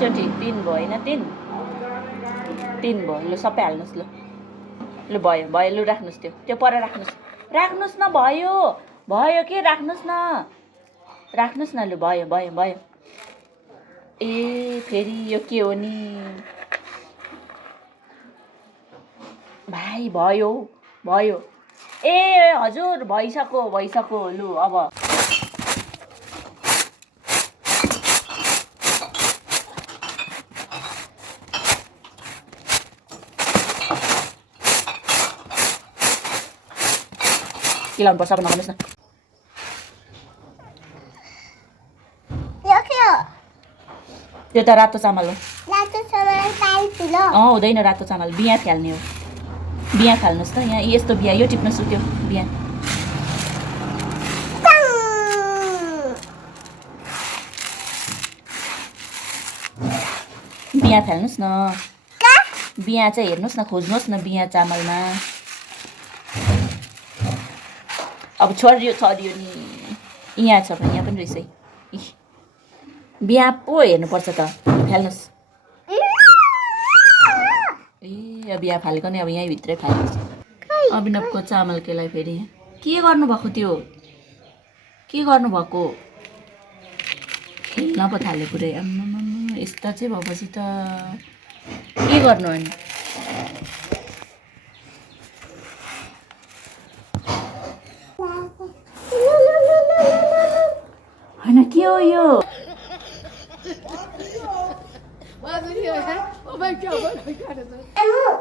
एकचोटि 3 भयो होइन 3 भयो लु सबै हाल्नुहोस् लु लु भयो लु राख्नुहोस् त्यो पर राख्नुहोस् न भयो के राख्नुहोस् न लु भयो ए फेरि यो के हो नि भाइ भयो ए हजुर भइसक्यो लु अब के लाउनुपर्छ अब नभन्नुहोस् न त्यो त रातो चामल हो हुँदैन रातो चामल बिहा फाल्ने हो बिहा फाल्नुहोस् त यहाँ यस्तो बिहा यो टिप्नुहोस् त्यो बिहा फाल्नुहोस् न बिहा चाहिँ हेर्नुहोस् न खोज्नुहोस् न बिहा चामलमा अब छरियो नि यहाँ छ भने यहाँ पनि रहेछ बिहा पो हेर्नुपर्छ त फाल्नुहोस् बिहा फालेको नि अब यहीँभित्रै फाल्नुहोस् अभिनवको चामल केलाई फेरि के गर्नुभएको त्यो के गर्नुभएको खेल्न पो थाल्यो पुरै यस्ता चाहिँ भएपछि त के गर्नु अनि होइन के हो यो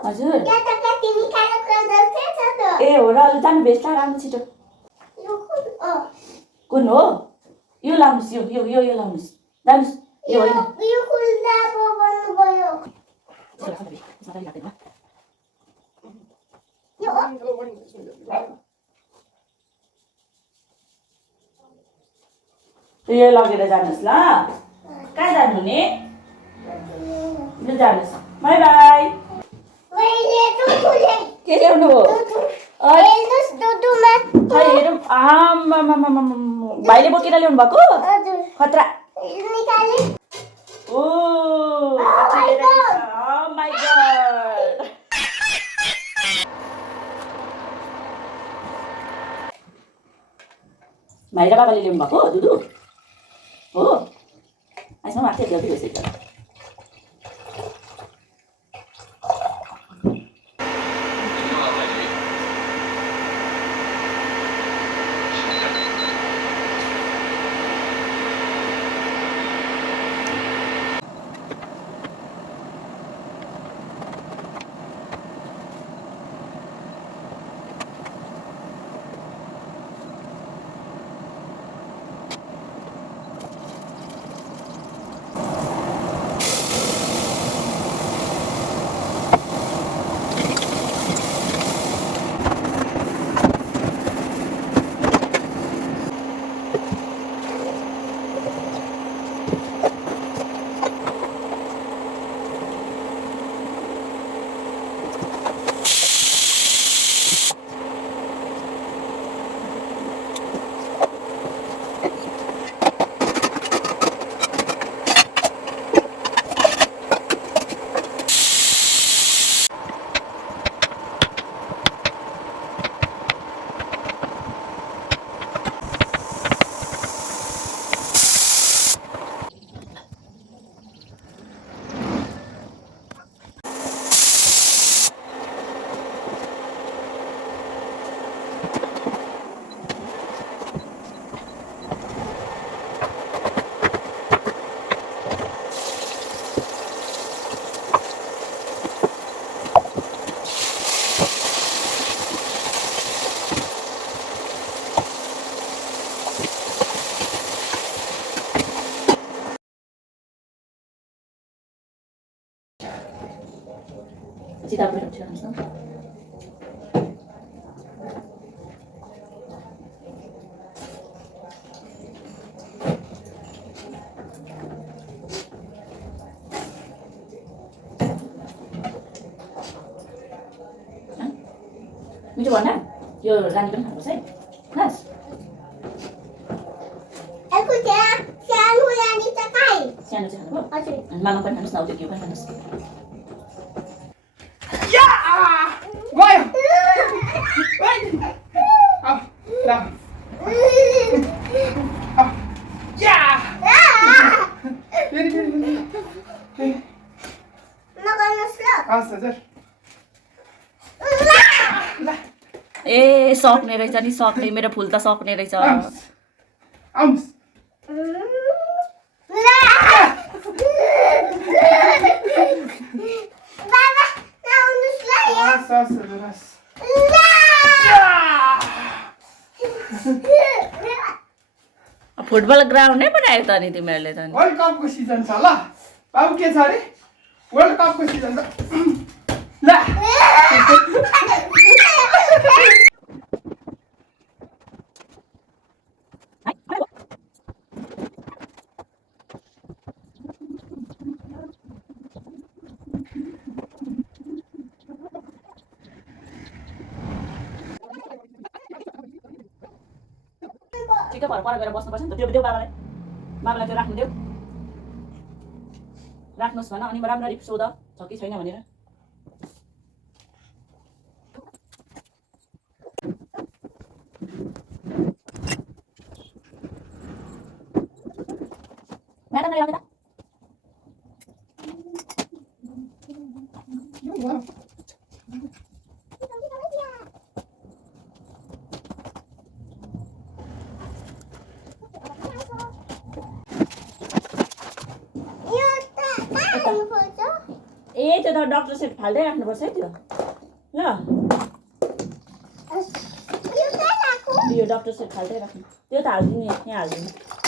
हजुर ए हो र जानु भेस्ट राम्रो छिटो कुन हो यो लाउनुहोस् यो लाउनुहोस् जानुहोस् यो होइन यो लगेर जानुहोस् ल कहाँ जानु नि जानुहोस् बाई बाई के ल्याउनु हो हेरौँ भाइले बोकेर ल्याउनु भएको खतरा ओ माइ गॉड भाइ र बाबाले ल्याउनु भएको दुधु हो आइसम्म माथि ल्याउँदै रहेछ Kita boleh macam mana? Macam mana? Yo, lagi kan harus saya. Nas. Aku dah, saya yang ni cakai. सानो चाहिँ खानुभयो अनि मामा पनि खानुहोस् न त्यो घिउ पनि खानुहोस् या गयो ल या फेरि हस् हजुर ए सक्ने रहेछ नि सक्ने मेरो फुल त सक्ने रहेछ आउनुहोस् फुटबल ग्राउन्डै बनायो त नि तिमीहरूले त नि वर्ल्ड कपको सिजन छ ल बाबु के छ अरे वर्ल्ड कपको सिजन छ ल ठिकै भएर पर गएर बस्नुपर्छ नि त त्यो देऊ बाबालाई त्यो राख्नु देऊ राख्नुहोस् भन अनि राम्ररी सोध छ कि छैन भनेर म्याडमलाई राख्दा ए त्यो त डक्टर सेट फाल्दै राख्नुपर्छ है त्यो ल यो डक्टर सेट फाल्दै राख्नु त्यो त हालिदिनु यहाँ हालिदिनु